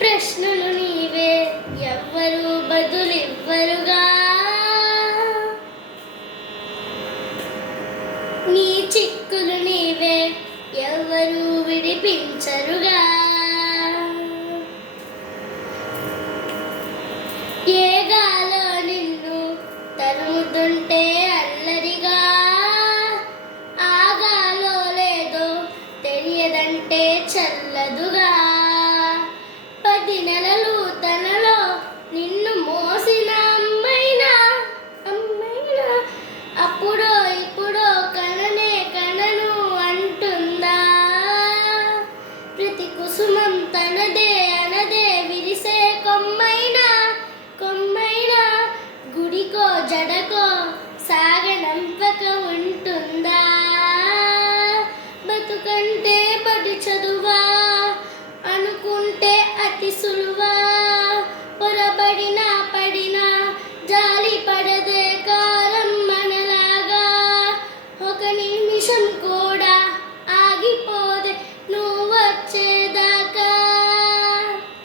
ప్రశ్నలు నీవే ఎవ్వరు బదులివ్వరుగా, నీ చిక్కులు నీవే ఎవ్వరు విడిపించరుగా. ఏ గాలో నిన్ను తరుముతుంటే అల్లరిగా, ఆగాలో లేదో తెలియదంటే చల్లదుగా. 10 నెలలు తనలో నిన్ను మోసిన అమ్మైనా అప్పుడో ఇప్పుడో కననే కనను అంటుందా. ప్రతి కుసుమం తనదే అనదే విరిసే కొమ్మైనా గుడికో జడకో సాగనంపక